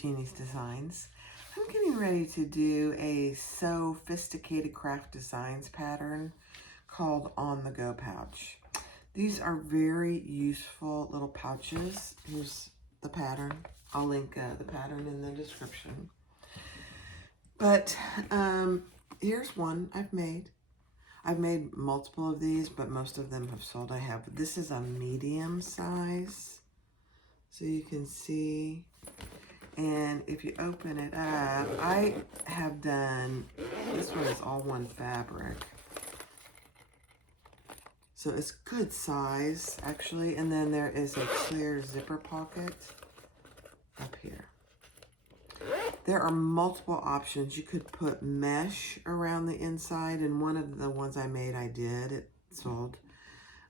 Jeannie's Designs. I'm getting ready to do a sophisticated craft designs pattern called On the Go pouch. These are very useful little pouches. Here's the pattern. I'll link the pattern in the description. But here's one I've made. I've made multiple of these, but most of them have sold. This is a medium size, so you can see. And if you open it up, I have done, this one is all one fabric. So it's good size, actually. And then there is a clear zipper pocket up here. There are multiple options. You could put mesh around the inside, and one of the ones I made, it sold.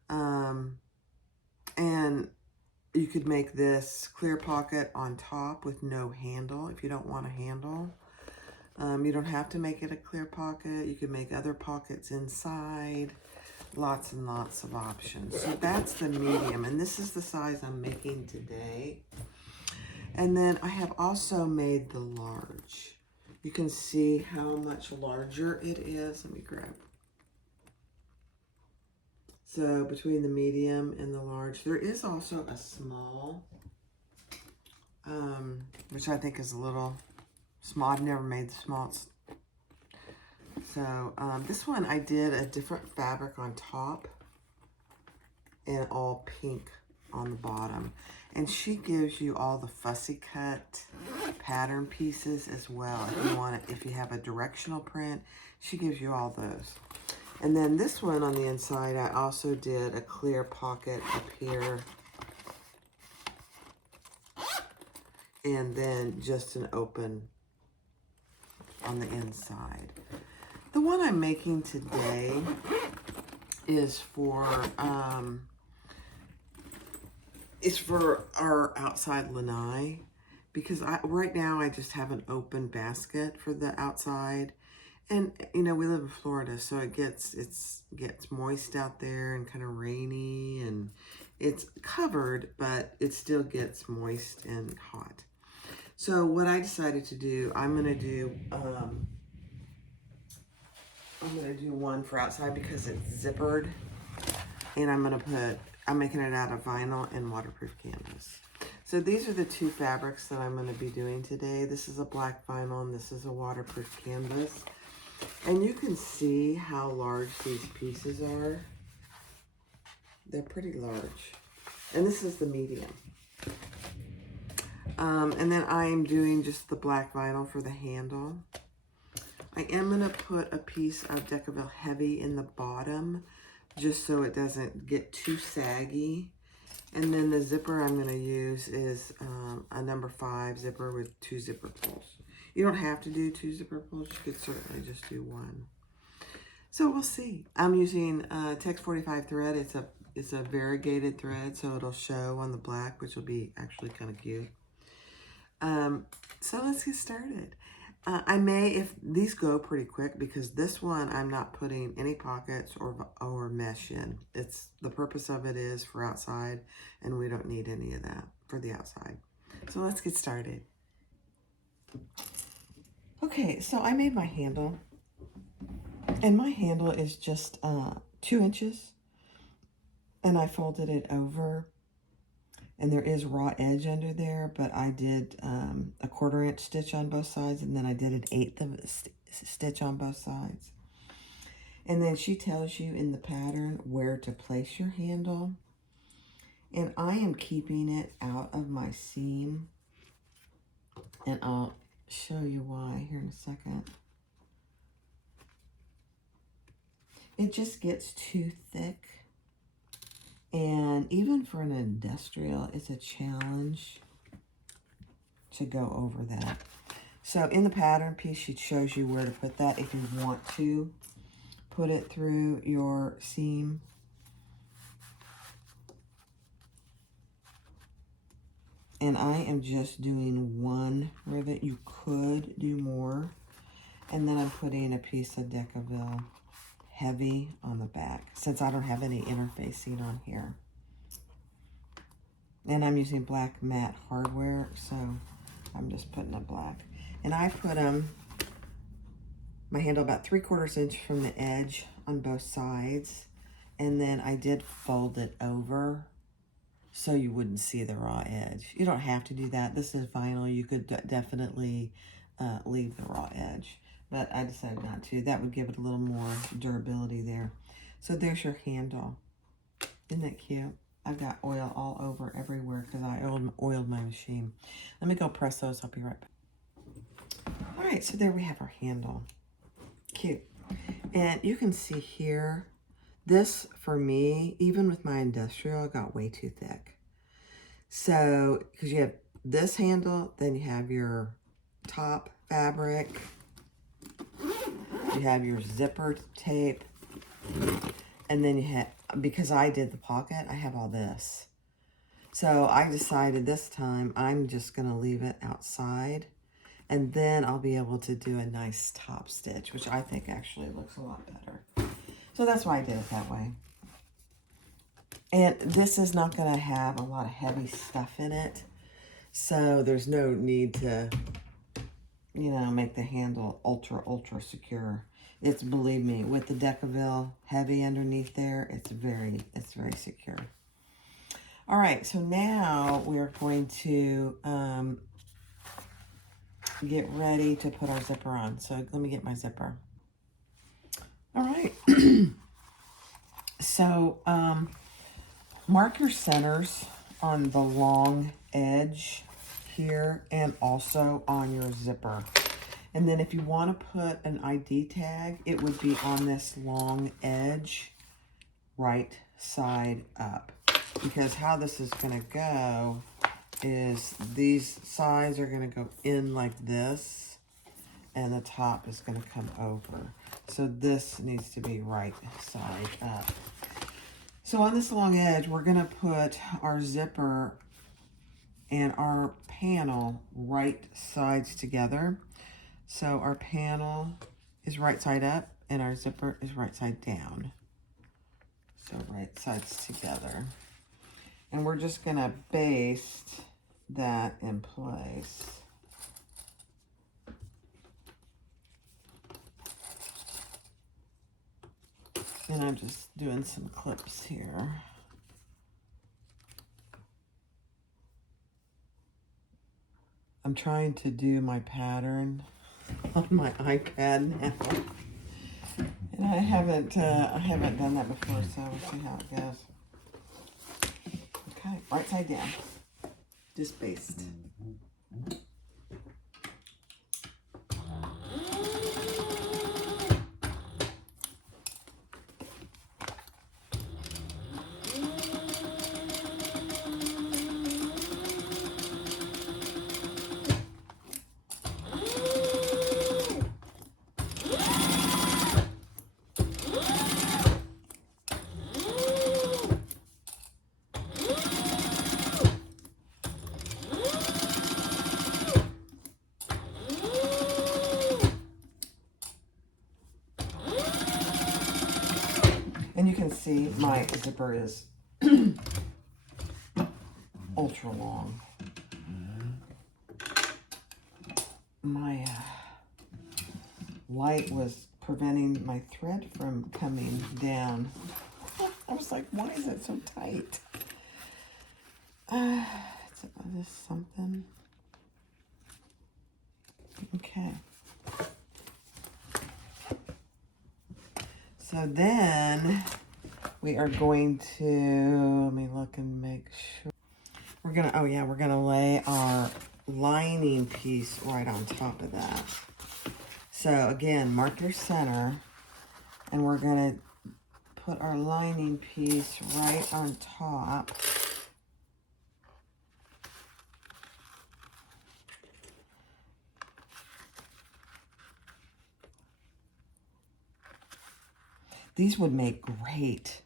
And you could make this clear pocket on top with no handle if you don't want a handle. You don't have to make it a clear pocket. You can make other pockets inside. Lots and lots of options. So that's the medium, and this is the size I'm making today. And then I have also made the large. You can see how much larger it is. Let me grab. So between the medium and the large, there is also a small, which I think is a little small. I've never made the small. So this one I did a different fabric on top and all pink on the bottom. And she gives you all the fussy cut pattern pieces as well. If you want it, if you have a directional print, she gives you all those. And then this one on the inside, I also did a clear pocket up here. And then just an open on the inside. The one I'm making today is for our outside lanai, because right now I just have an open basket for the outside. And, you know, we live in Florida, so it gets moist out there and kind of rainy, and it's covered, but it still gets moist and hot. So what I decided to do, I'm gonna do one for outside because it's zippered, and I'm making it out of vinyl and waterproof canvas. So these are the two fabrics that I'm gonna be doing today. This is a black vinyl and this is a waterproof canvas. And you can see how large these pieces are. They're pretty large. And this is the medium. And then I'm doing just the black vinyl for the handle. I am going to put a piece of Decaville Heavy in the bottom, just so it doesn't get too saggy. And then the zipper I'm going to use is a number 5 zipper with 2 zipper pulls. You don't have to do 2 zipper pulls. You could certainly just do 1. So we'll see. I'm using Tex 45 thread. It's a variegated thread, so it'll show on the black, which will be actually kind of cute. So let's get started. I may, if these go pretty quick, because this one I'm not putting any pockets or mesh in. The purpose of it is for outside, and we don't need any of that for the outside. So let's get started. Okay, so I made my handle, and my handle is just 2 inches, and I folded it over, and there is raw edge under there, but I did a 1/4 inch stitch on both sides, and then I did an 1/8 of a stitch on both sides. And then she tells you in the pattern where to place your handle, and I am keeping it out of my seam, and I'll show you why here in a second. It just gets too thick, and even for an industrial, it's a challenge to go over that. So in the pattern piece, she shows you where to put that if you want to put it through your seam. And I am just doing 1 rivet. You could do more. And then I'm putting a piece of Decaville Heavy on the back, since I don't have any interfacing on here. And I'm using black matte hardware, so I'm just putting a black. And I put my handle about 3/4 inch from the edge on both sides. And then I did fold it over so you wouldn't see the raw edge. You don't have to do that. This is vinyl. You could definitely leave the raw edge. But I decided not to. That would give it a little more durability there. So there's your handle. Isn't that cute? I've got oil all over everywhere because I oiled my machine. Let me go press those. I'll be right back. All right, so there we have our handle. Cute. And you can see here, this for me, even with my industrial, got way too thick. So, because you have this handle, then you have your top fabric, you have your zipper tape, and then you have, because I did the pocket, I have all this. So I decided this time I'm just going to leave it outside, and then I'll be able to do a nice top stitch, which I think actually looks a lot better. So that's why I did it that way. And this is not going to have a lot of heavy stuff in it, so there's no need to, you know, make the handle ultra secure. It's, believe me, with the Decaville heavy underneath there, it's very secure. All right, so now we're going to get ready to put our zipper on. So let me get my zipper. All right. So mark your centers on the long edge here and also on your zipper. And then if you want to put an ID tag, it would be on this long edge, right side up. Because how this is going to go is these sides are going to go in like this, and the top is going to come over. So this needs to be right side up. So on this long edge, we're going to put our zipper and our panel right sides together. So our panel is right side up and our zipper is right side down. So right sides together. And we're just going to baste that in place. And I'm just doing some clips here. I'm trying to do my pattern on my iPad now. And I haven't done that before, so we'll see how it goes. Okay, right side down. Just baste. And you can see my zipper is ultra long. My light was preventing my thread from coming down. I was like, why is it so tight? Is this something? Okay. So then we are going to, let me look and make sure. We're gonna lay our lining piece right on top of that. So again, mark your center, and we're gonna put our lining piece right on top. These would make great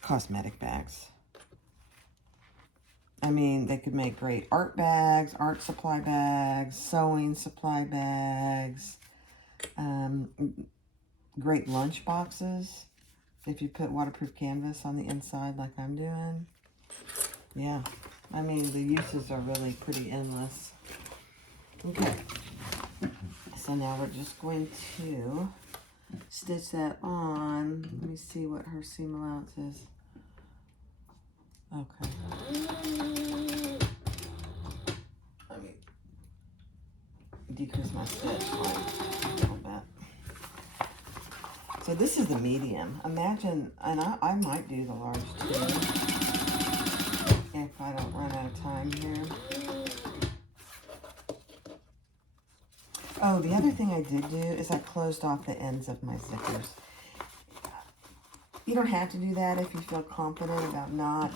cosmetic bags. I mean, they could make great art bags, art supply bags, sewing supply bags, great lunch boxes. If you put waterproof canvas on the inside like I'm doing. Yeah, I mean, the uses are really pretty endless. Okay, so now we're just going to stitch that on. Let me see what her seam allowance is. Okay. Let me decrease my stitch a little bit. So this is the medium. Imagine, and I might do the large too, if I don't run out of time here. Oh, the other thing I did do is I closed off the ends of my zippers. You don't have to do that if you feel confident about not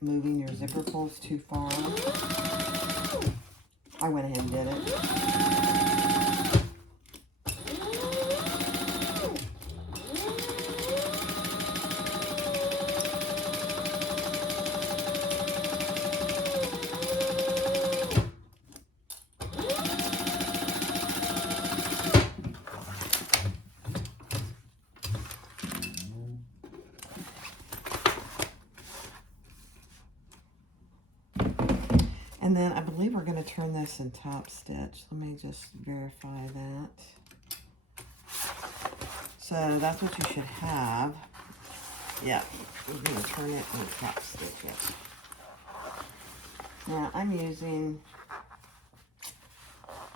moving your zipper pulls too far. I went ahead and did it. And then I believe we're going to turn this in top stitch. Let me just verify that. So that's what you should have. Yeah, we're going to turn it in top stitch. Now I'm using,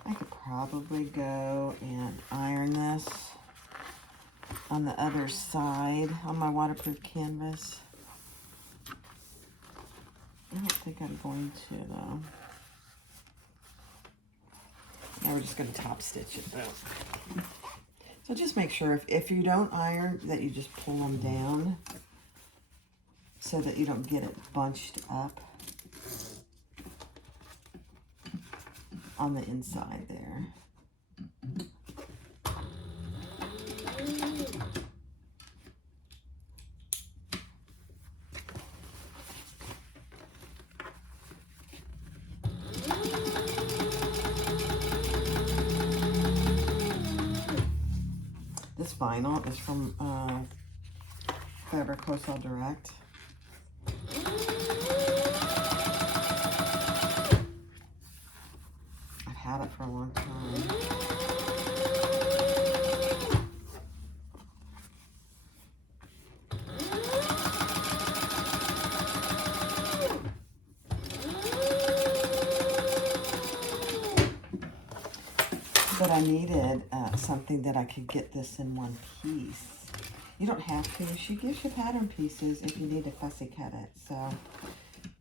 I could probably go and iron this on the other side on my waterproof canvas. I don't think I'm going to though. Now we're just going to top stitch it though. So just make sure if you don't iron that you just pull them down so that you don't get it bunched up on the inside there. This vinyl is from Fabric Wholesale Direct. I've had it for a long time. But I needed something that I could get this in one piece. You don't have to. She gives you pattern pieces if you need to fussy cut it. So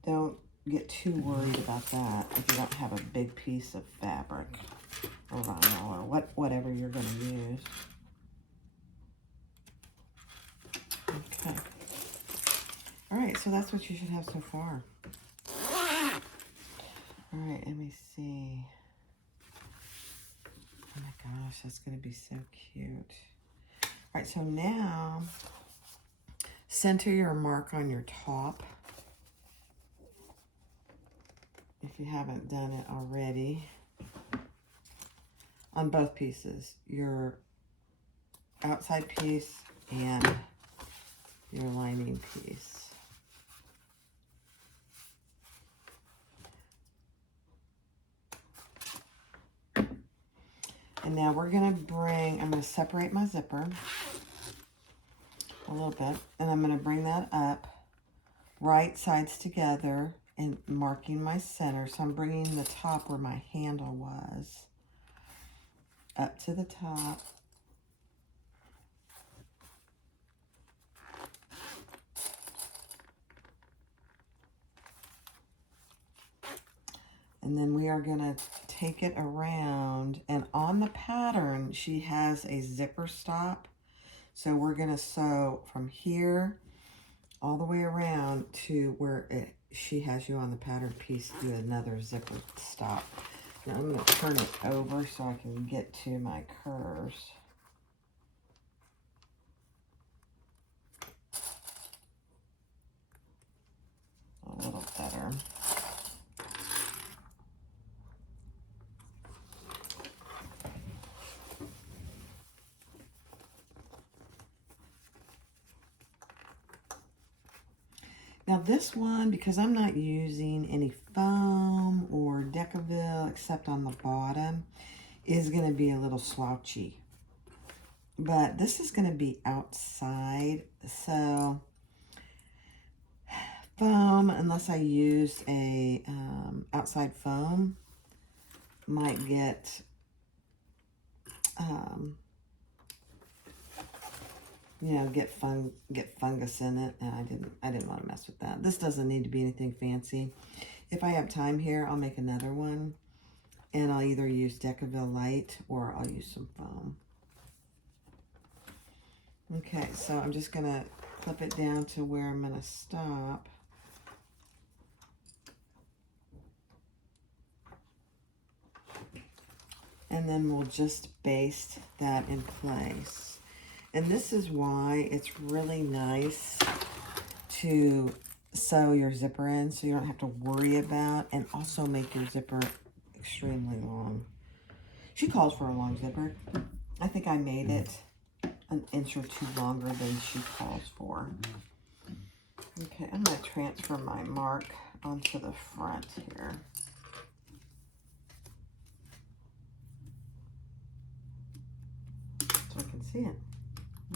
don't get too worried about that if you don't have a big piece of fabric or vinyl or whatever you're going to use. Okay. All right, so that's what you should have so far. All right, let me see. Oh my gosh, that's going to be so cute. All right, so now center your mark on your top. If you haven't done it already. On both pieces, your outside piece and your lining piece. And now we're going to I'm going to separate my zipper a little bit, and I'm going to bring that up right sides together and marking my center. So I'm bringing the top where my handle was up to the top. And then we are going to take it around, and on the pattern she has a zipper stop, so we're going to sew from here all the way around to where she has you on the pattern piece do another zipper stop. Now I'm going to turn it over so I can get to my curves. A little better. Now this one, because I'm not using any foam or Decaville except on the bottom, is going to be a little slouchy. But this is going to be outside, so foam, unless I use a outside foam, might get you know, get fungus in it, and I didn't want to mess with that. This doesn't need to be anything fancy. If I have time here, I'll make another one, and I'll either use Decaville Light or I'll use some foam. Okay, so I'm just gonna clip it down to where I'm gonna stop. And then we'll just baste that in place. And this is why it's really nice to sew your zipper in, so you don't have to worry about, and also make your zipper extremely long. She calls for a long zipper. I think I made it an inch or two longer than she calls for. Okay, I'm going to transfer my mark onto the front here. So I can see it.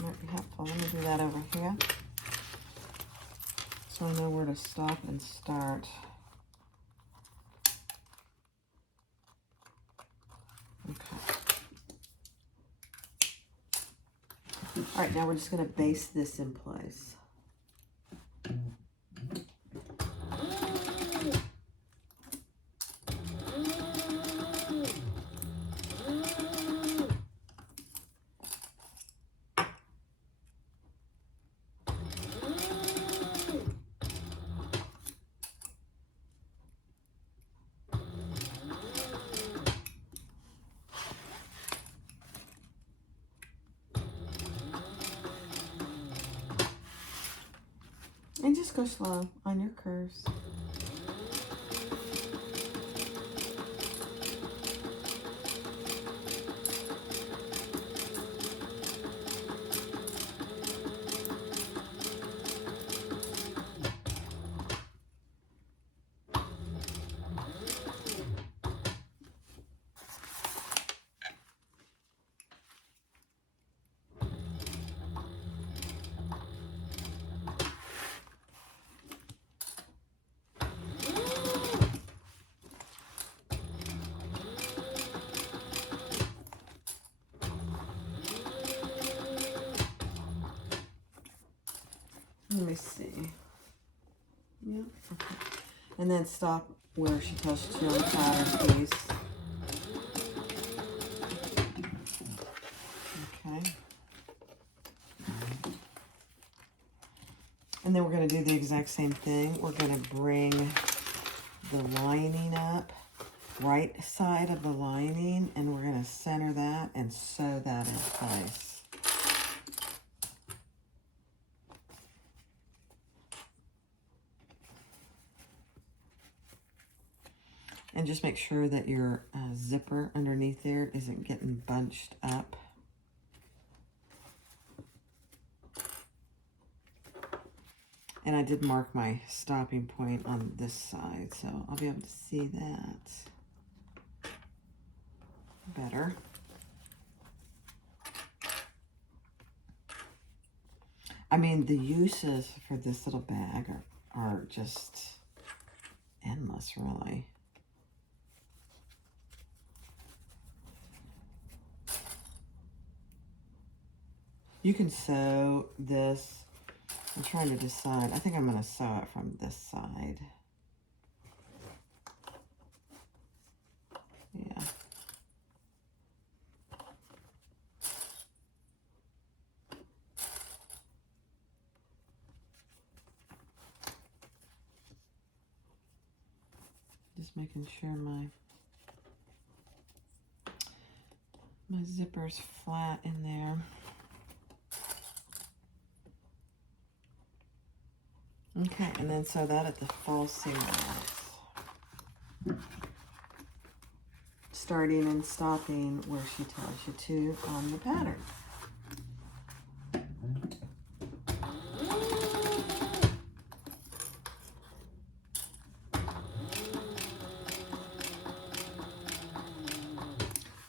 Might be helpful. Let me do that over here, so I know where to stop and start. Okay. All right, now we're just going to baste this in place. And just go slow on your curves. Let me see. Yeah, okay. And then stop where she tells you to on the pattern piece. Okay. And then we're going to do the exact same thing. We're going to bring the lining up, right side of the lining, and we're going to center that and sew that in place. And just make sure that your zipper underneath there isn't getting bunched up. And I did mark my stopping point on this side, so I'll be able to see that better. I mean, the uses for this little bag are just endless, really. You can sew this. I'm trying to decide. I think I'm going to sew it from this side. Yeah. Just making sure my zipper's flat in there. Okay, and then sew that at the false seam allowance. Starting and stopping where she tells you to on the pattern.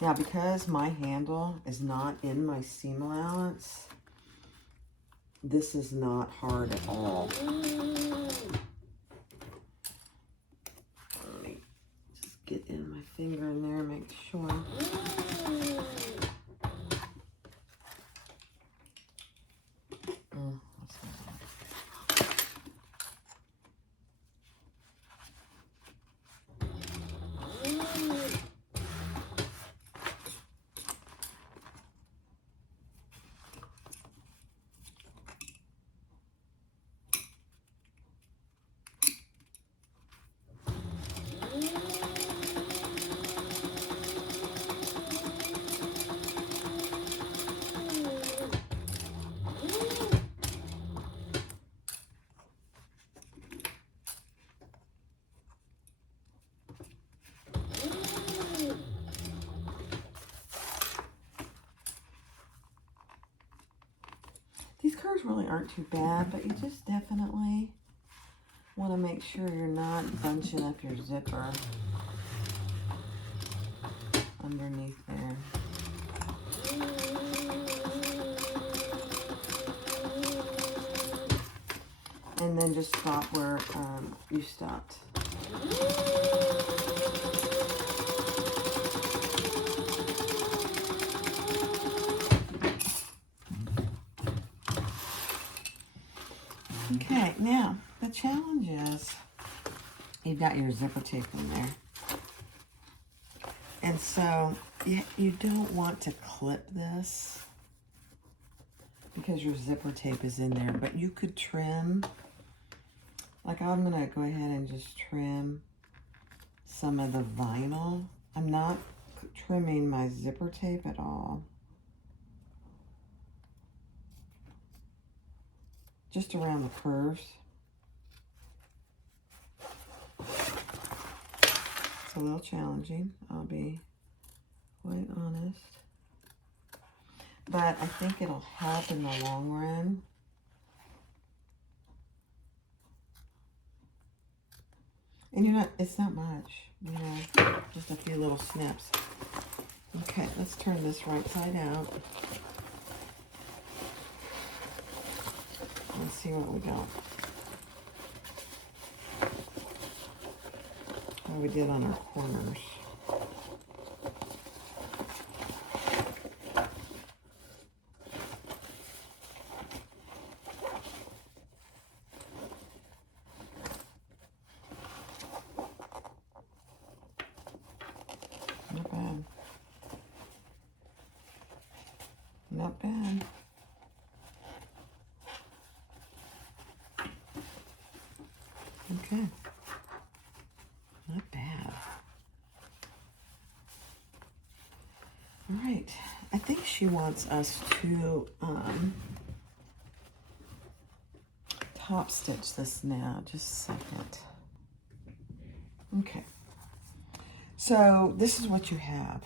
Now, because my handle is not in my seam allowance, this is not hard at all. Let me just get in my finger in there and make sure. These curves really aren't too bad, but you just definitely want to make sure you're not bunching up your zipper underneath there. And then just stop where you stopped. Okay, now the challenge is you've got your zipper tape in there. And so you don't want to clip this because your zipper tape is in there, but you could trim. Like I'm gonna go ahead and just trim some of the vinyl. I'm not trimming my zipper tape at all. Just around the curves. It's a little challenging, I'll be quite honest. But I think it'll help in the long run. And it's not much, just a few little snips. Okay, let's turn this right side out. Let's see what we got. How we did on our corners. Not bad. Not bad. Okay. Not bad. All right. I think she wants us to top stitch this now. Just a second. Okay. So this is what you have.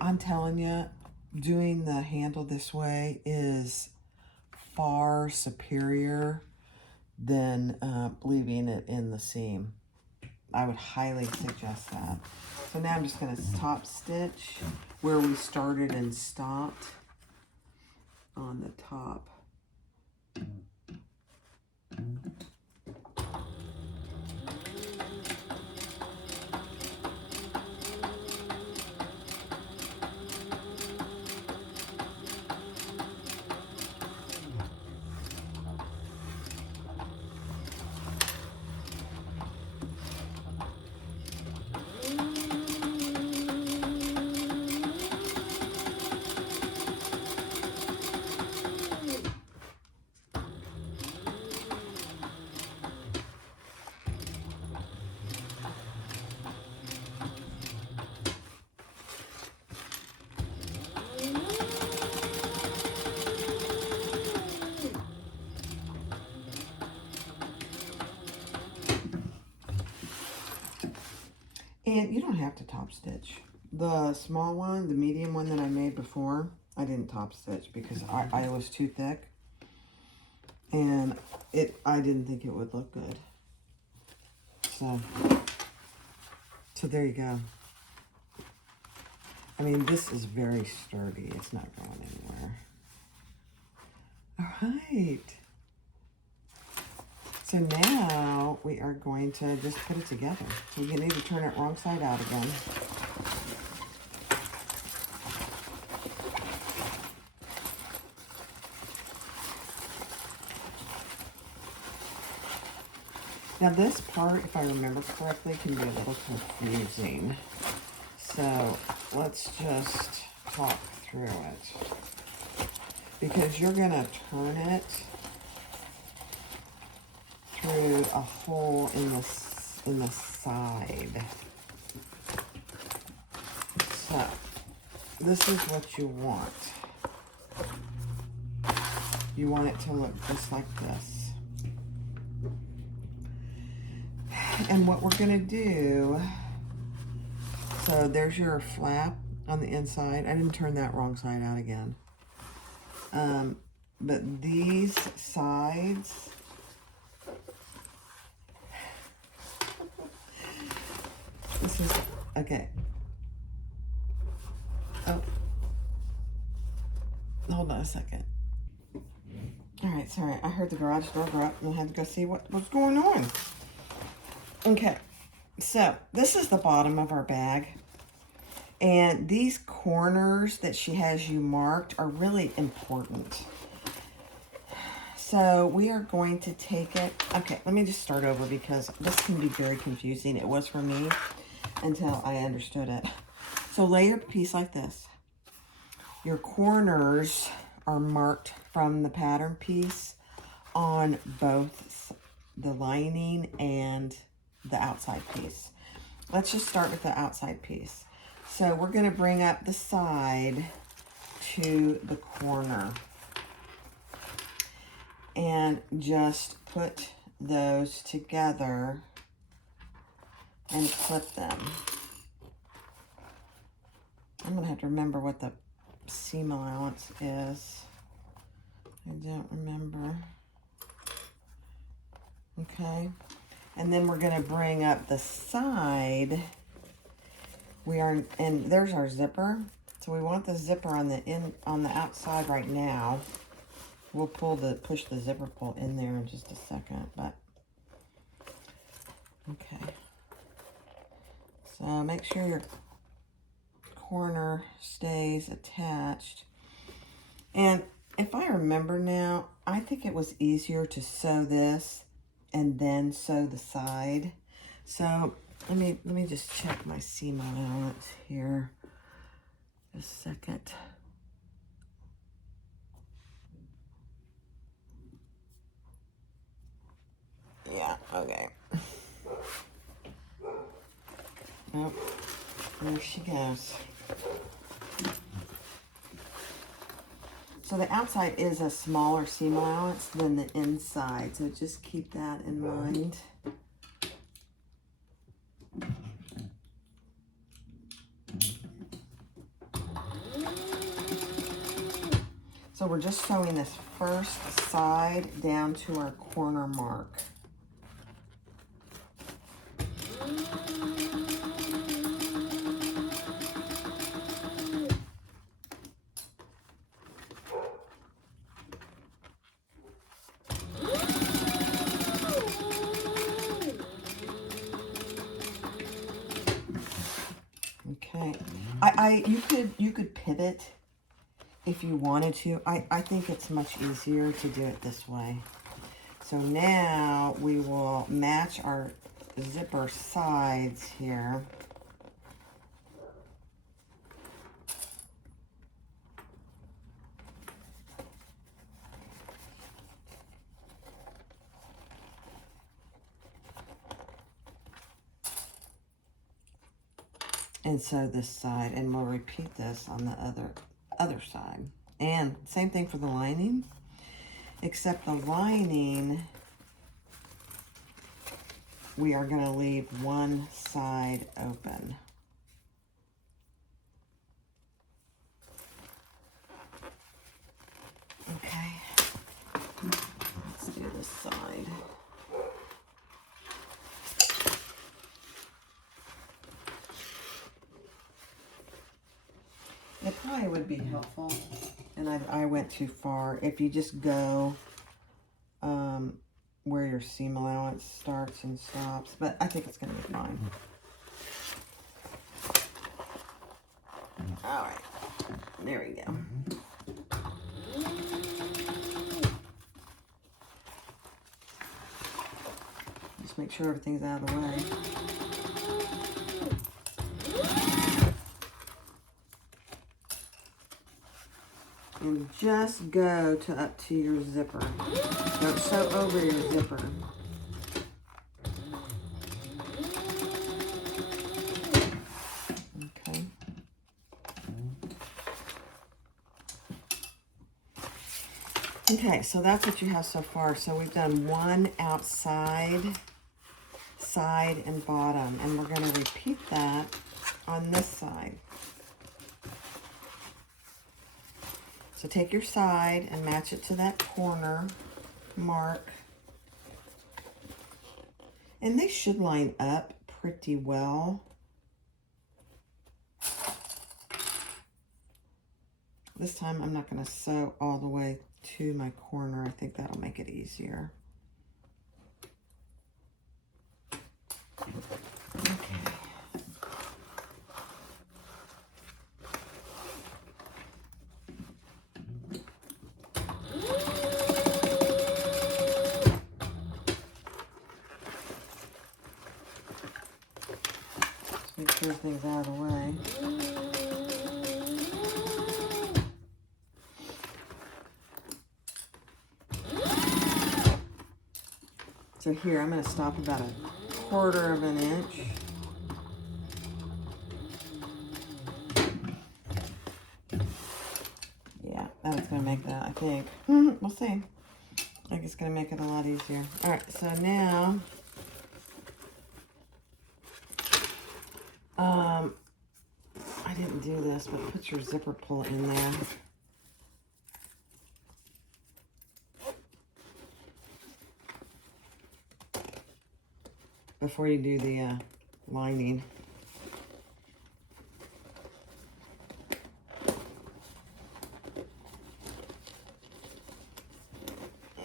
I'm telling you, doing the handle this way is far superior than leaving it in the seam. I would highly suggest that. So now I'm just going to top stitch where we started and stopped on the top. And you don't have to top stitch. The small one, the medium one that I made before, I didn't top stitch because I was too thick. And I didn't think it would look good. So there you go. I mean, this is very sturdy. It's not going anywhere. All right. So now we are going to just put it together. So you need to turn it wrong side out again. Now this part, if I remember correctly, can be a little confusing. So let's just talk through it. Because you're gonna turn it through a hole in the side. So this is what you want. You want it to look just like this. And what we're gonna do, so there's your flap on the inside. I didn't turn that wrong side out again. But these sides, this is, okay. Oh, hold on a second. All right, sorry, I heard the garage door go up and I had to go see what's going on. Okay, so this is the bottom of our bag. And these corners that she has you marked are really important. So we are going to take it. Okay, let me just start over because this can be very confusing. It was for me until I understood it. So lay your piece like this. Your corners are marked from the pattern piece on both the lining and the outside piece. Let's just start with the outside piece. So we're going to bring up the side to the corner and just put those together and clip them. I'm going to have to remember what the seam allowance is. I don't remember. Okay. And then we're going to bring up the side. And there's our zipper. So we want the zipper on the outside right now. We'll push the zipper pull in there in just a second, but okay. So make sure your corner stays attached. And if I remember now, I think it was easier to sew this and then sew the side. So let me just check my seam allowance here. Just a second. Yeah, okay. Oh, there she goes. So the outside is a smaller seam allowance than the inside, so just keep that in mind. So we're just sewing this first side down to our corner mark. Okay, you could pivot if you wanted to. I think it's much easier to do it this way. So now we will match our zipper sides here. And sew this side, and we'll repeat this on the other side. And same thing for the lining, except the lining, we are going to leave one side open. Okay, let's do this side. it would be helpful, and I went too far. If you just go where your seam allowance starts and stops, but I think it's going to be fine. All right, there we go. Just make sure everything's out of the way. And just go to up to your zipper. Don't sew over your zipper. Okay. Okay, so that's what you have so far. So we've done one outside, side, and bottom. And we're going to repeat that on this side. So take your side and match it to that corner mark. And they should line up pretty well. This time I'm not going to sew all the way to my corner. I think that'll make it easier. Okay. Make sure everything's out of the way. So here, I'm going to stop about 1/4 of an inch. Yeah, that's going to make that, I think. We'll see. I think it's going to make it a lot easier. All right, so now... I didn't do this, but put your zipper pull in there. Before you do the lining.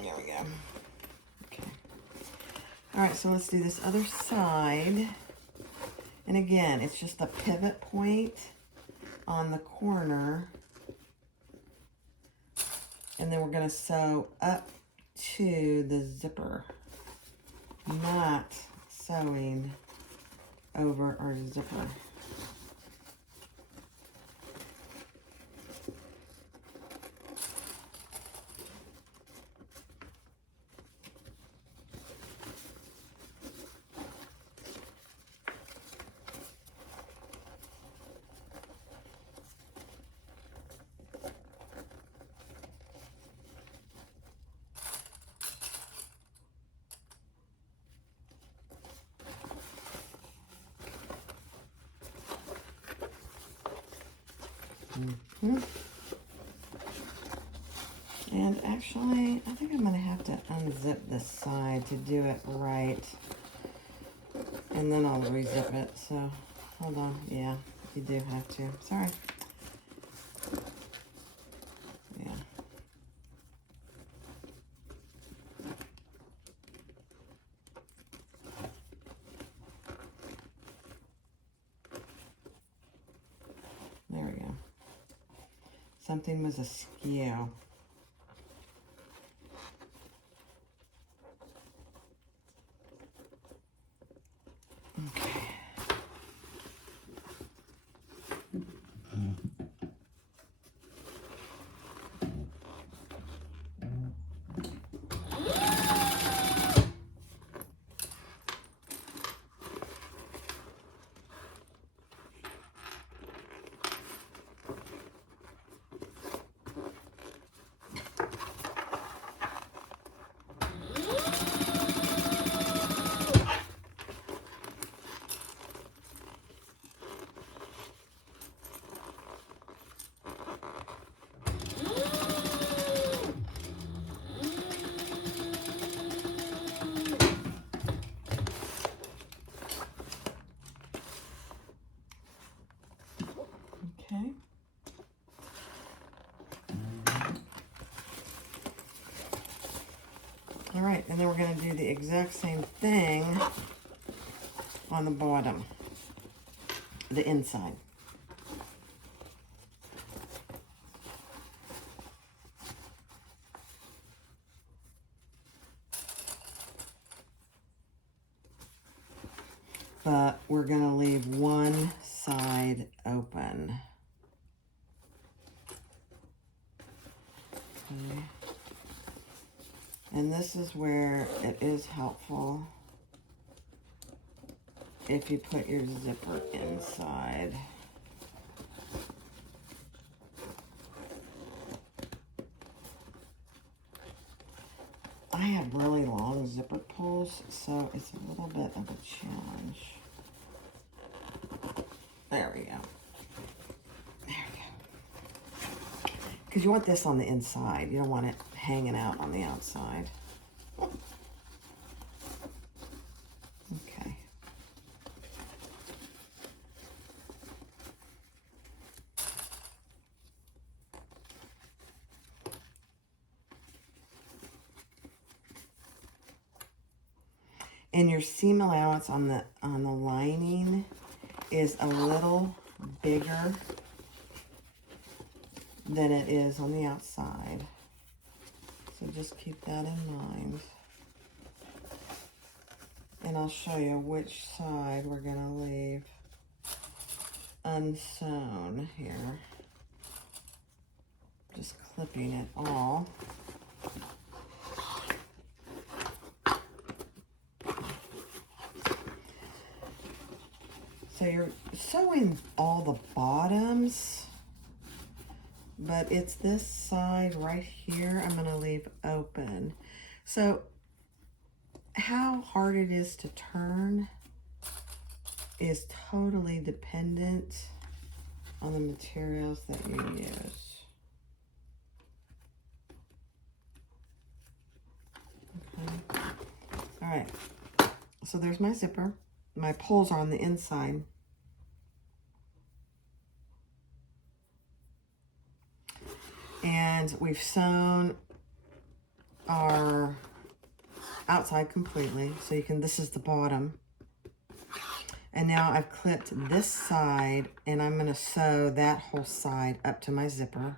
There we go. Okay. All right, so let's do this other side. And again, it's just a pivot point on the corner. And then we're going to sew up to the zipper, not sewing over our zipper. And actually, I think I'm going to have to unzip this side to do it right. And then I'll re-zip it. So, hold on. Yeah, you do have to. Sorry. Yeah. There we go. Something was askew. Okay. All right, and then we're going to do the exact same thing on the bottom, the inside. But we're going to leave one side open. Okay. And this is where it is helpful if you put your zipper inside. I have really long zipper pulls, so it's a little bit of a challenge. There we go. There we go. Because you want this on the inside. You don't want it hanging out on the outside. Okay. And your seam allowance on the lining is a little bigger than it is on the outside. So just keep that in mind. And I'll show you which side we're going to leave unsewn here. Just clipping it all. So you're sewing all the bottoms, but it's this side right here I'm going to leave open. So how hard it is to turn is totally dependent on the materials that you use. Okay. All right. So there's my zipper. My pulls are on the inside. And we've sewn our outside completely. So you can, this is the bottom. And now I've clipped this side and I'm going to sew that whole side up to my zipper.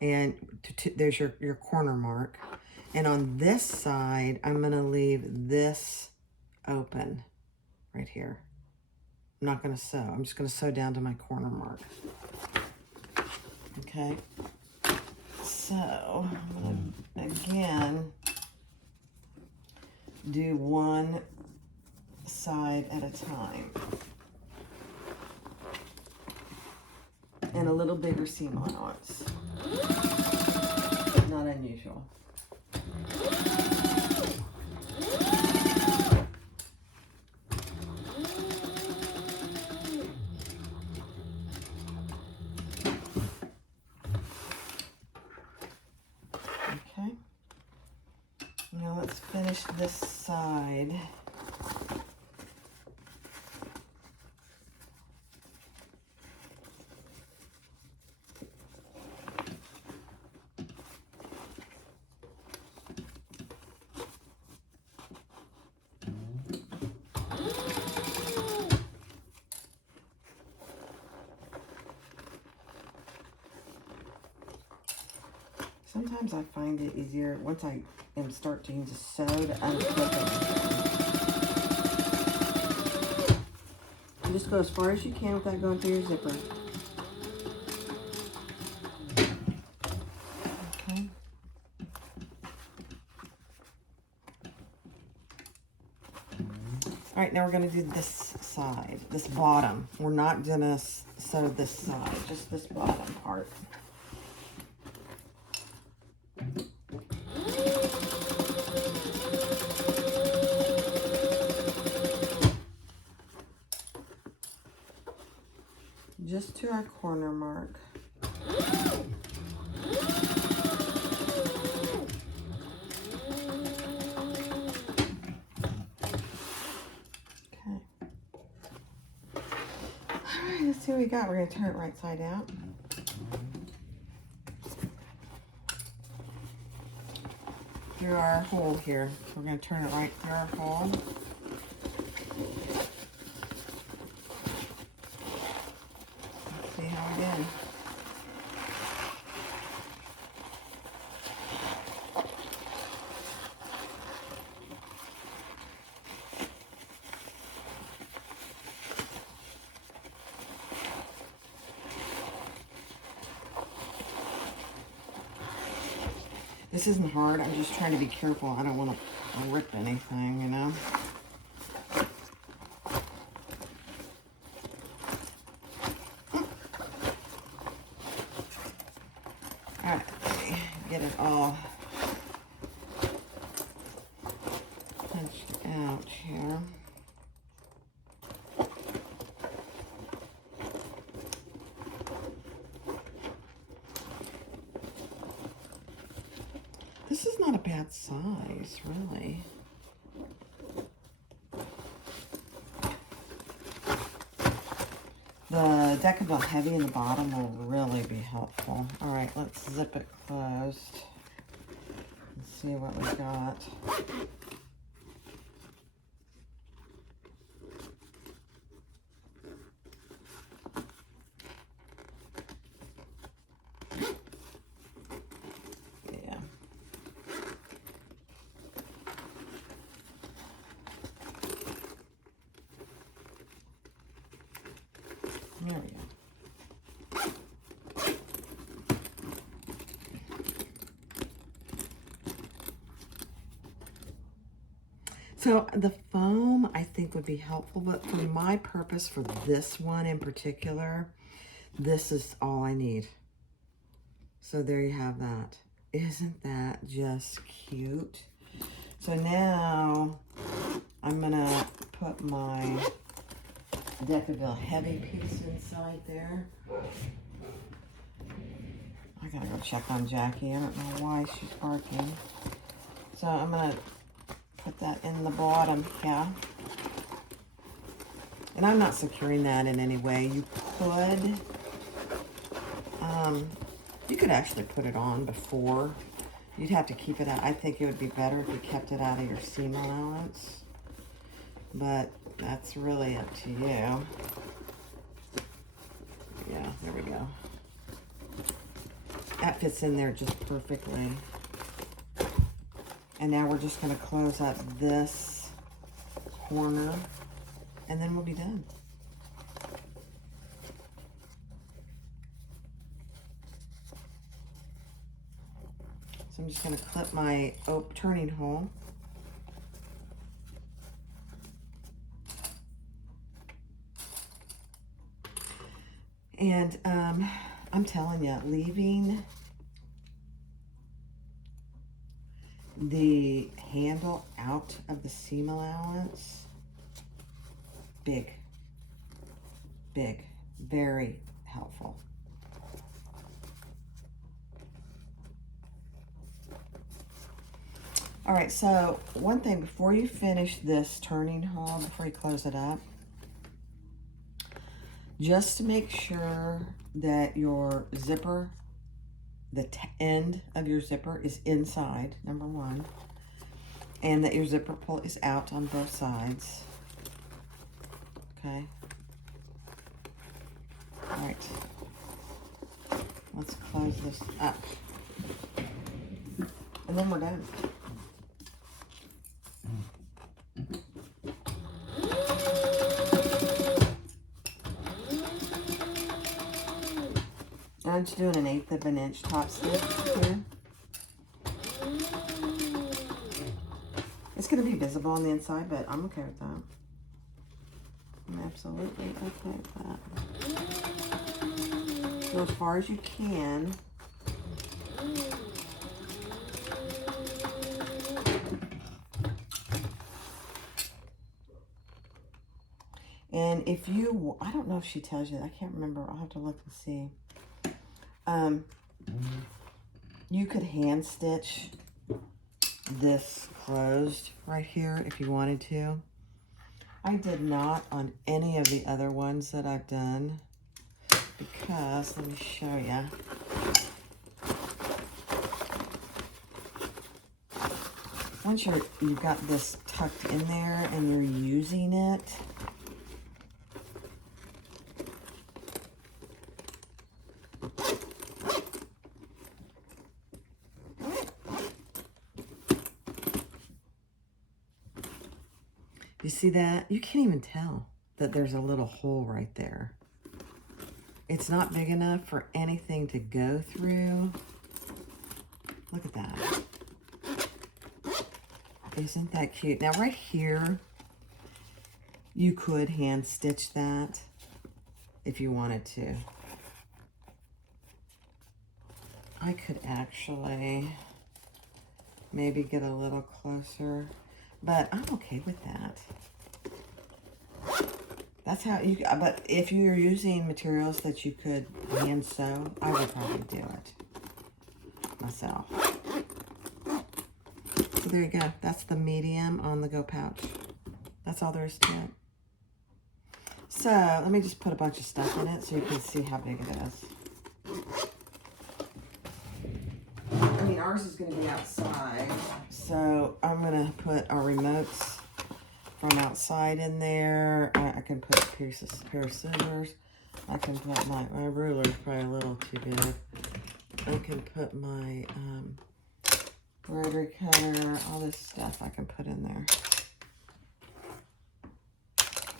And there's your corner mark. And on this side, I'm going to leave this open right here. I'm not going to sew. I'm just going to sew down to my corner mark. Okay. So I'm going to, again, do one side at a time. And a little bigger seam allowance. Not unusual. Okay. Now let's finish this side. Sometimes I find it easier once I am starting to sew to unclip it. You just go as far as you can without going through your zipper. Okay. All right, now we're going to do this side, this bottom. We're not going to sew this side, just this bottom part. Just to our corner mark. Okay. All right, let's see what we got. We're going to turn it right side out. through our hole here. We're going to turn it right through our hole. Let's see how we did. This isn't hard. I'm just trying to be careful. I don't want to rip anything, you know. All right, let me get it all punched out here. This is not a bad size, really. The Decadent Heavy in the bottom will really be helpful. All right, let's zip it closed and see what we got. Yeah. There we go. So the foam, I think, would be helpful, but for my purpose, for this one in particular, this is all I need. So there you have that. Isn't that just cute? So now I'm gonna put my Decadent Heavy piece inside there. I gotta go check on Jackie. I don't know why she's barking. So I'm gonna put that in the bottom here. And I'm not securing that in any way. You could actually put it on before. You'd have to keep it out. I think it would be better if you kept it out of your seam allowance. But that's really up to you. Yeah, there we go. That fits in there just perfectly. And now we're just going to close up this corner, and then we'll be done. So I'm just going to clip my turning hole. And I'm telling you, leaving the handle out of the seam allowance, big, very helpful. All right, so one thing before you finish this turning hole, before you close it up, just to make sure that your zipper, the end of your zipper is inside, number one, and that your zipper pull is out on both sides. Okay. All right. Let's close this up. And then we're done. I'm just doing 1/8 of an inch top stitch here. It's going to be visible on the inside, but I'm okay with that. I'm absolutely okay with that. Go as far as you can. And if you, I don't know if she tells you, I can't remember. I'll have to look and see. You could hand stitch this closed right here if you wanted to. I did not on any of the other ones that I've done because, let me show you. once you've got this tucked in there and you're using it, you see that? You can't even tell that there's a little hole right there. It's not big enough for anything to go through. Look at that. Isn't that cute? Now right here, you could hand stitch that if you wanted to. I could actually maybe get a little closer, but I'm okay with that. That's how you, but if you're using materials that you could hand sew, I would probably do it myself. So there you go. That's the medium on the Go pouch. That's all there is to it. So let me just put a bunch of stuff in it so you can see how big it is. I mean, ours is going to be outside, so I'm going to put our remotes from outside in there. I can put a pair of scissors. I can put my ruler is probably a little too big. I can put my rotary cutter, all this stuff I can put in there.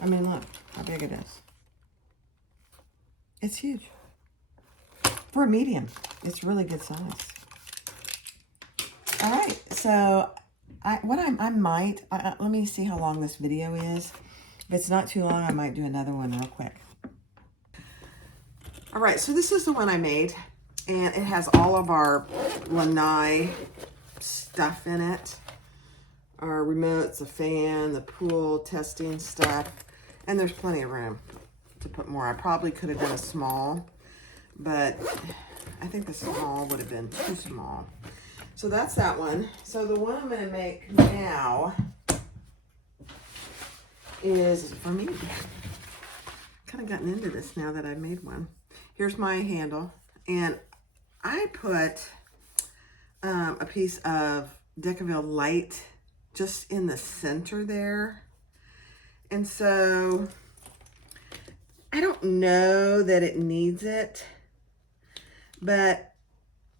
I mean, look how big it is. It's huge. For a medium, it's really good size. All right, so let me see how long this video is. If it's not too long, I might do another one real quick. All right, so this is the one I made, and it has all of our lanai stuff in it. Our remotes, the fan, the pool testing stuff, and there's plenty of room to put more. I probably could have done a small, but I think the small would have been too small. So that's that one. So the one I'm going to make now is for me. Kind of gotten into this now that I've made one. Here's my handle, and I put a piece of Decaville Light just in the center there. And so I don't know that it needs it, but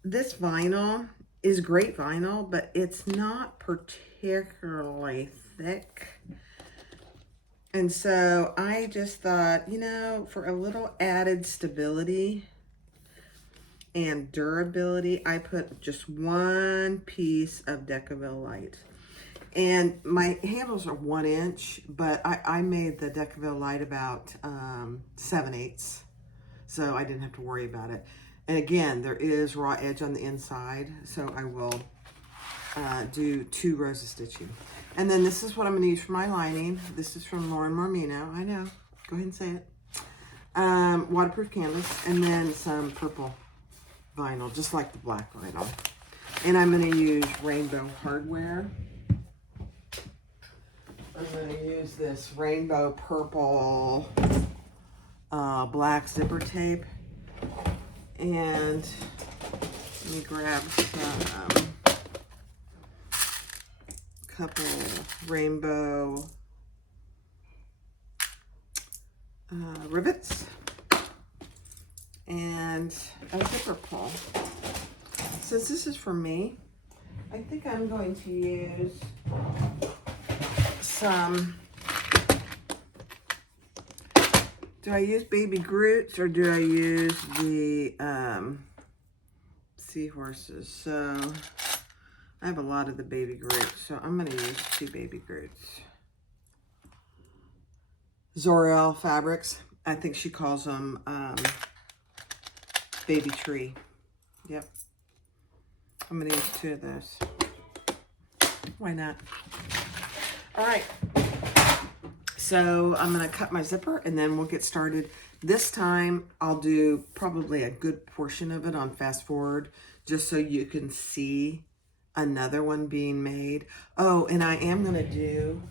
this vinyl is great vinyl, but it's not particularly thick. And so I just thought, you know, for a little added stability and durability, I put just one piece of Decaville Light. And my handles are 1 inch, but I made the Decaville Light about 7/8, so I didn't have to worry about it. And again, there is raw edge on the inside, so I will do 2 rows of stitching. And then this is what I'm going to use for my lining. This is from Lauren Marmino. I know. Go ahead and say it. Waterproof canvas, and then some purple vinyl, just like the black vinyl. And I'm going to use Rainbow Hardware. I'm going to use this rainbow purple black zipper tape. And let me grab some couple rainbow rivets and a zipper pull. Since this is for me, I think I'm going to use some, do I use Baby Groots or do I use the seahorses? So I have a lot of the Baby Groots, so I'm going to use 2 Baby Groots. Zorel Fabrics, I think she calls them Baby Tree. Yep. I'm going to use 2 of those. Why not? All right. So I'm going to cut my zipper and then we'll get started. This time I'll do probably a good portion of it on fast forward just so you can see another one being made. Oh, and I am going to do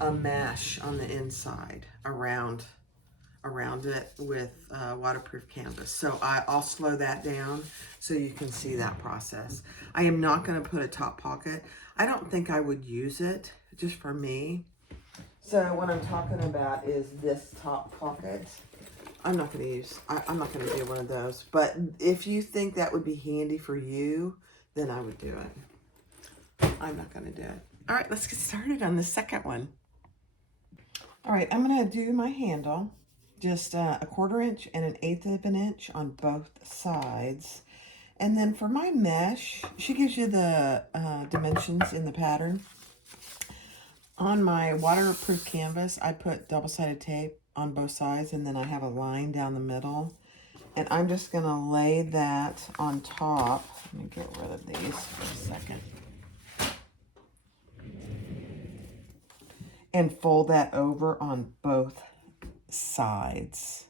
a mesh on the inside around around it with waterproof canvas. So I'll slow that down so you can see that process. I am not going to put a top pocket. I don't think I would use it, just for me. So what I'm talking about is this top pocket. I'm not going to use, I'm not going to do one of those. But if you think that would be handy for you, then I would do it. I'm not going to do it. All right, let's get started on the second one. All right, I'm going to do my handle. Just a 1/4 inch and 1/8 of an inch on both sides. And then for my mesh, she gives you the dimensions in the pattern. On my waterproof canvas, I put double-sided tape on both sides, and then I have a line down the middle. And I'm just going to lay that on top. Let me get rid of these for a second. And fold that over on both sides.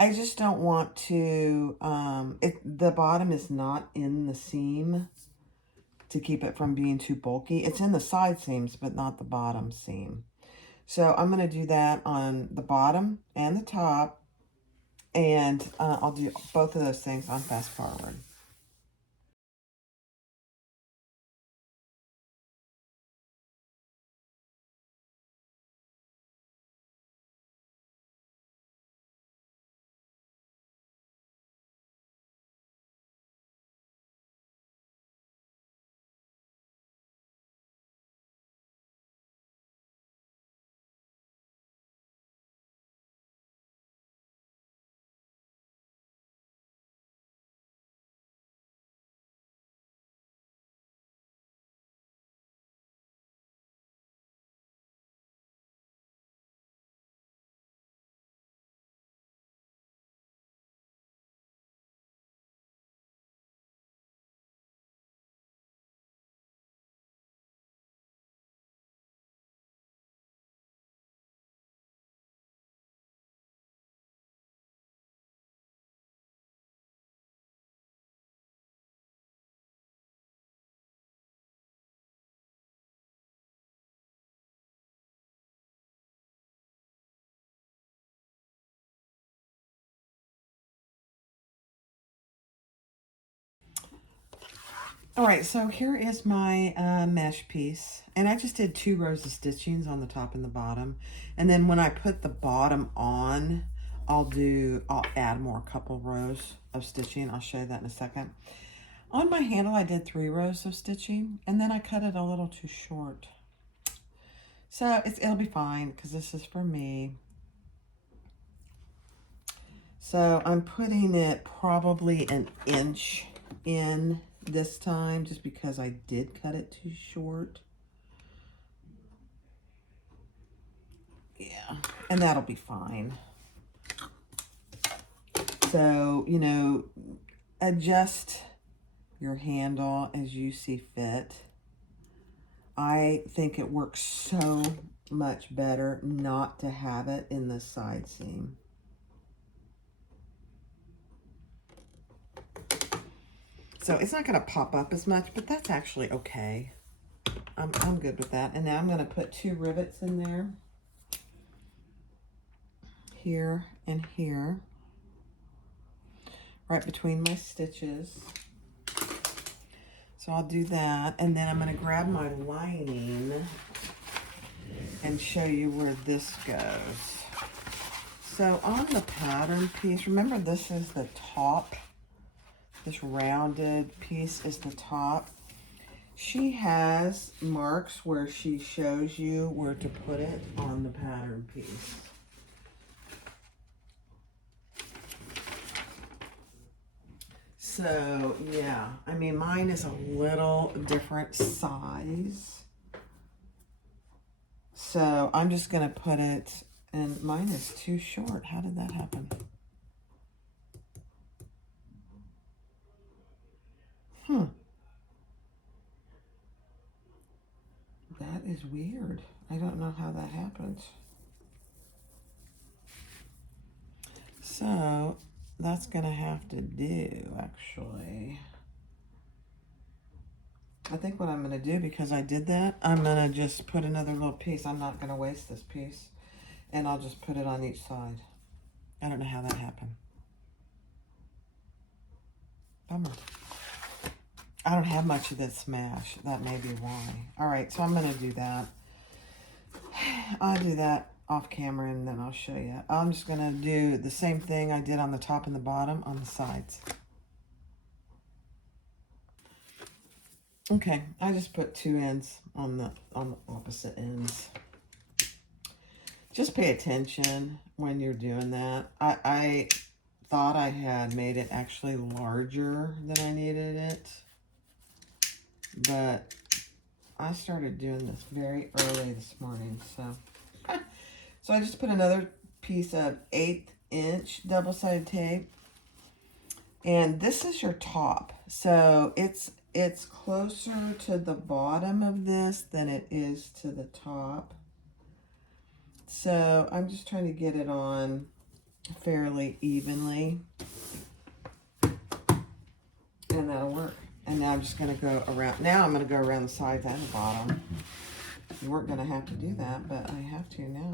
I just don't want to, the bottom is not in the seam to keep it from being too bulky. It's in the side seams, but not the bottom seam. So I'm going to do that on the bottom and the top, and I'll do both of those things on fast forward. All right, so here is my mesh piece, and I just did 2 rows of stitchings on the top and the bottom. And then when I put the bottom on, I'll add more couple rows of stitching. I'll show you that in a second. On my handle, I did 3 rows of stitching, and then I cut it a little too short. So it'll be fine because this is for me. So I'm putting it probably an inch in this time, just because I did cut it too short. Yeah, and that'll be fine. So, you know, adjust your handle as you see fit. I think it works so much better not to have it in the side seam. So it's not going to pop up as much, but that's actually okay. I'm good with that. And now I'm going to put 2 rivets in there. Here and here. Right between my stitches. So I'll do that. And then I'm going to grab my lining and show you where this goes. So on the pattern piece, remember this is the top. This rounded piece is the top. She has marks where she shows you where to put it on the pattern piece. So, yeah, I mean, mine is a little different size. So I'm just going to put it, and mine is too short. How did that happen? That is weird. I don't know how that happened. So that's going to have to do, actually. I think what I'm going to do, because I did that, I'm going to just put another little piece. I'm not going to waste this piece. And I'll just put it on each side. I don't know how that happened. Bummer. I don't have much of this smash. That may be why. All right, so I'm going to do that. I'll do that off camera and then I'll show you. I'm just going to do the same thing I did on the top and the bottom on the sides. Okay, I just put 2 ends on the opposite ends. Just pay attention when you're doing that. I thought I had made it actually larger than I needed it, but I started doing this very early this morning, so so I just put another piece of 1/8 inch double-sided tape, and this is your top, so it's closer to the bottom of this than it is to the top. So I'm just trying to get it on fairly evenly, and that'll work. And now I'm just going to go around. Now I'm going to go around the sides and the bottom. You weren't going to have to do that, but I have to now.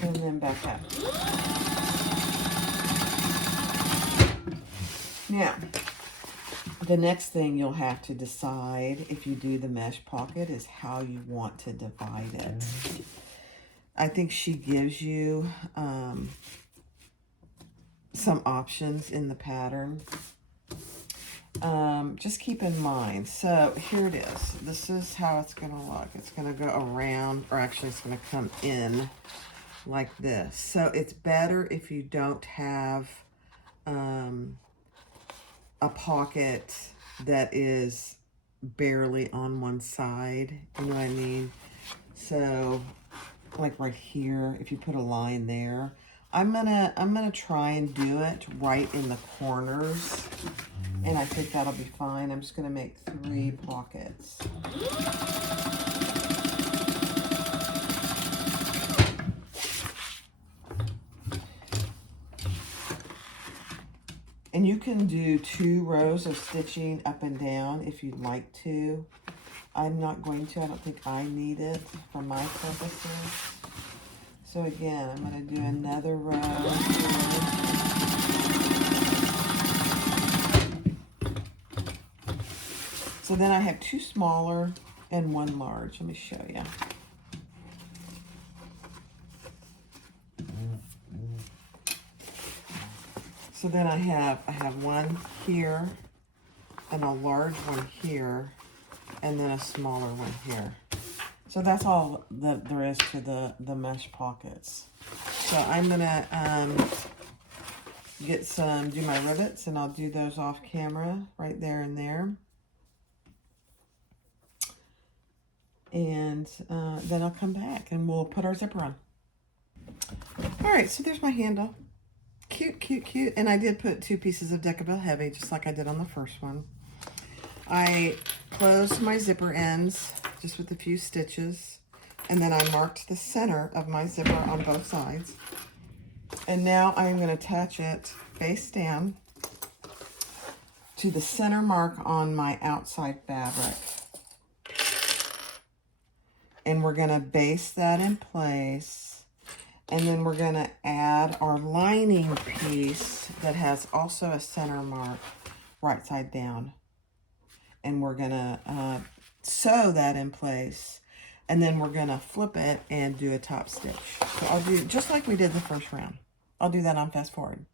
And then back up. Now, the next thing you'll have to decide if you do the mesh pocket is how you want to divide it. I think she gives you some options in the pattern. Just keep in mind, so here it is. This is how it's going to look. It's going to go around, or actually it's going to come in like this. So it's better if you don't have a pocket that is barely on one side, you know what I mean? So like right here, if you put a line there, I'm gonna try and do it right in the corners, and I think that'll be fine. I'm just gonna make 3 pockets. And you can do 2 rows of stitching up and down if you'd like to. I'm not going to. I don't think I need it for my purposes. So again, I'm going to do another row. So then I have 2 smaller and 1 large. Let me show you. So then I have one here, and a large one here, and then a smaller one here. So that's all that there is to the mesh pockets. So I'm gonna do my rivets, and I'll do those off camera right there and there. And then I'll come back and we'll put our zipper on. All right, so there's my handle. Cute, cute, cute. And I did put 2 pieces of Decabelle Heavy, just like I did on the first one. I closed my zipper ends just with a few stitches, and then I marked the center of my zipper on both sides. And now I'm going to attach it face down to the center mark on my outside fabric. And we're going to base that in place. And then we're going to add our lining piece that has also a center mark right side down. And we're going to sew that in place. And then we're going to flip it and do a top stitch. So I'll do just like we did the first round. I'll do that on fast forward.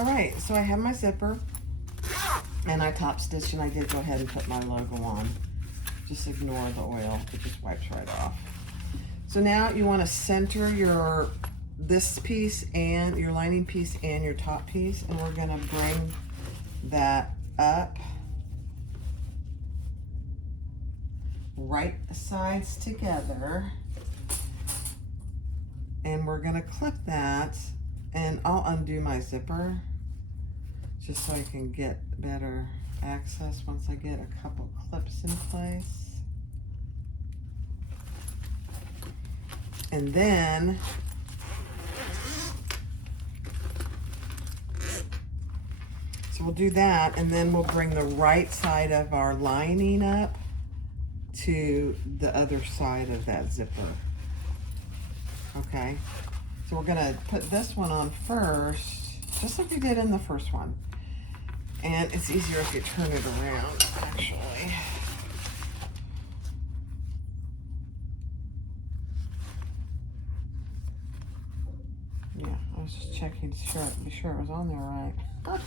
All right, so I have my zipper and I top stitched, and I did go ahead and put my logo on. Just ignore the oil, it just wipes right off. So now you want to center this piece and your lining piece and your top piece, and we're going to bring that up right sides together, and we're going to clip that, and I'll undo my zipper just so I can get better access once I get a couple clips in place. And then so we'll do that, and then we'll bring the right side of our lining up to the other side of that zipper. Okay, so we're gonna put this one on first, just like we did in the first one. And it's easier if you turn it around, actually. Yeah, I was just checking to be sure it was on there right.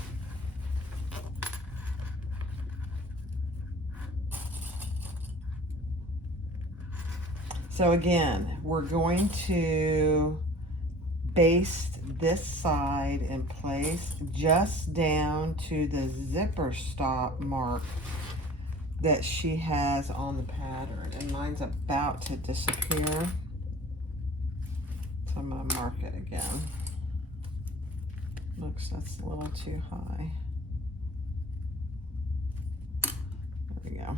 So again, we're going to baste this side in place just down to the zipper stop mark that she has on the pattern, and mine's about to disappear, so I'm going to mark it again. Looks, that's a little too high. There we go.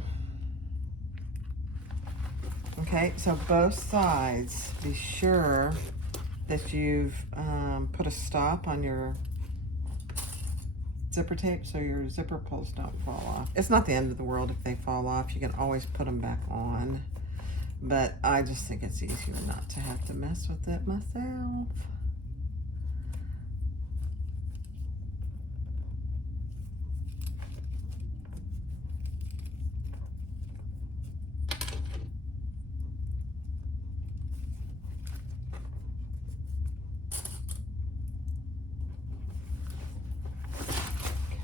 Okay, so both sides, be sure that you've put a stop on your zipper tape so your zipper pulls don't fall off. It's not the end of the world if they fall off. You can always put them back on, but I just think it's easier not to have to mess with it myself.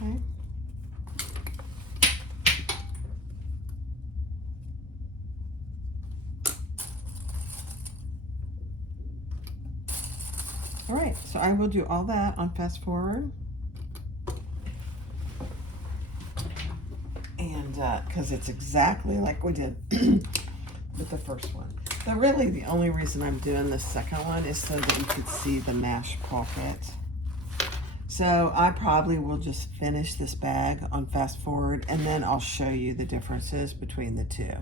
Okay. All right, so I will do all that on fast forward. And because it's exactly like we did with the first one. So really the only reason I'm doing the second one is so that you could see the mesh pocket. So I probably will just finish this bag on fast forward, and then I'll show you the differences between the two.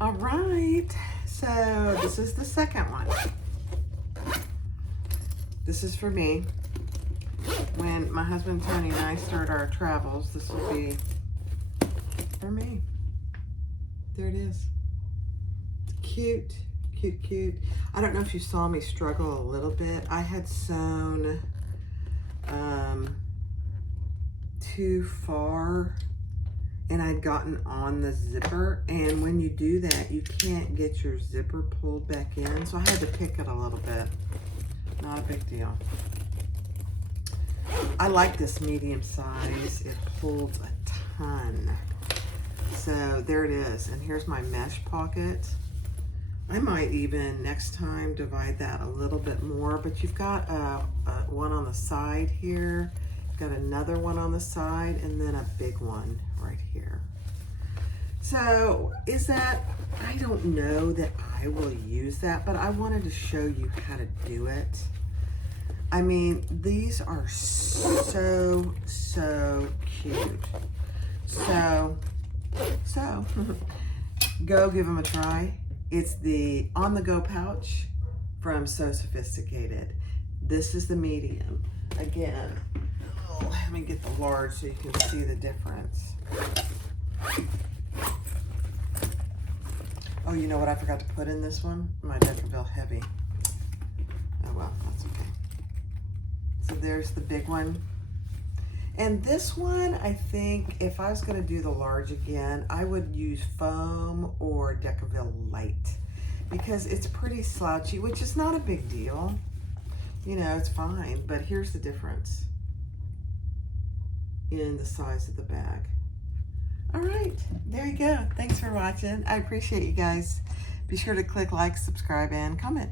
All right, so this is the second one. This is for me. When my husband Tony and I start our travels, this will be for me. There it is. Cute, cute, cute. I don't know if you saw me struggle a little bit. I had sewn too far and I'd gotten on the zipper, and when you do that you can't get your zipper pulled back in, so I had to pick it a little bit. Not a big deal. I like this medium size. It holds a ton. So there it is, and here's my mesh pocket. I might even next time divide that a little bit more, but you've got one on the side here. Got another one on the side, and then a big one right here. So is that, I don't know that I will use that, but I wanted to show you how to do it. I mean, these are so cute. So go give them a try. It's the on-the-go pouch from So Sophisticated. This is the medium. Again, let me get the large so you can see the difference. Oh, you know what I forgot to put in this one? My Decaville Heavy. Oh well, that's okay. So there's the big one. And this one, I think if I was gonna do the large again, I would use foam or Decaville Light because it's pretty slouchy, which is not a big deal. You know, it's fine, but here's the difference in the size of the bag. All right, there you go. Thanks for watching. I appreciate you guys. Be sure to click like, subscribe, and comment.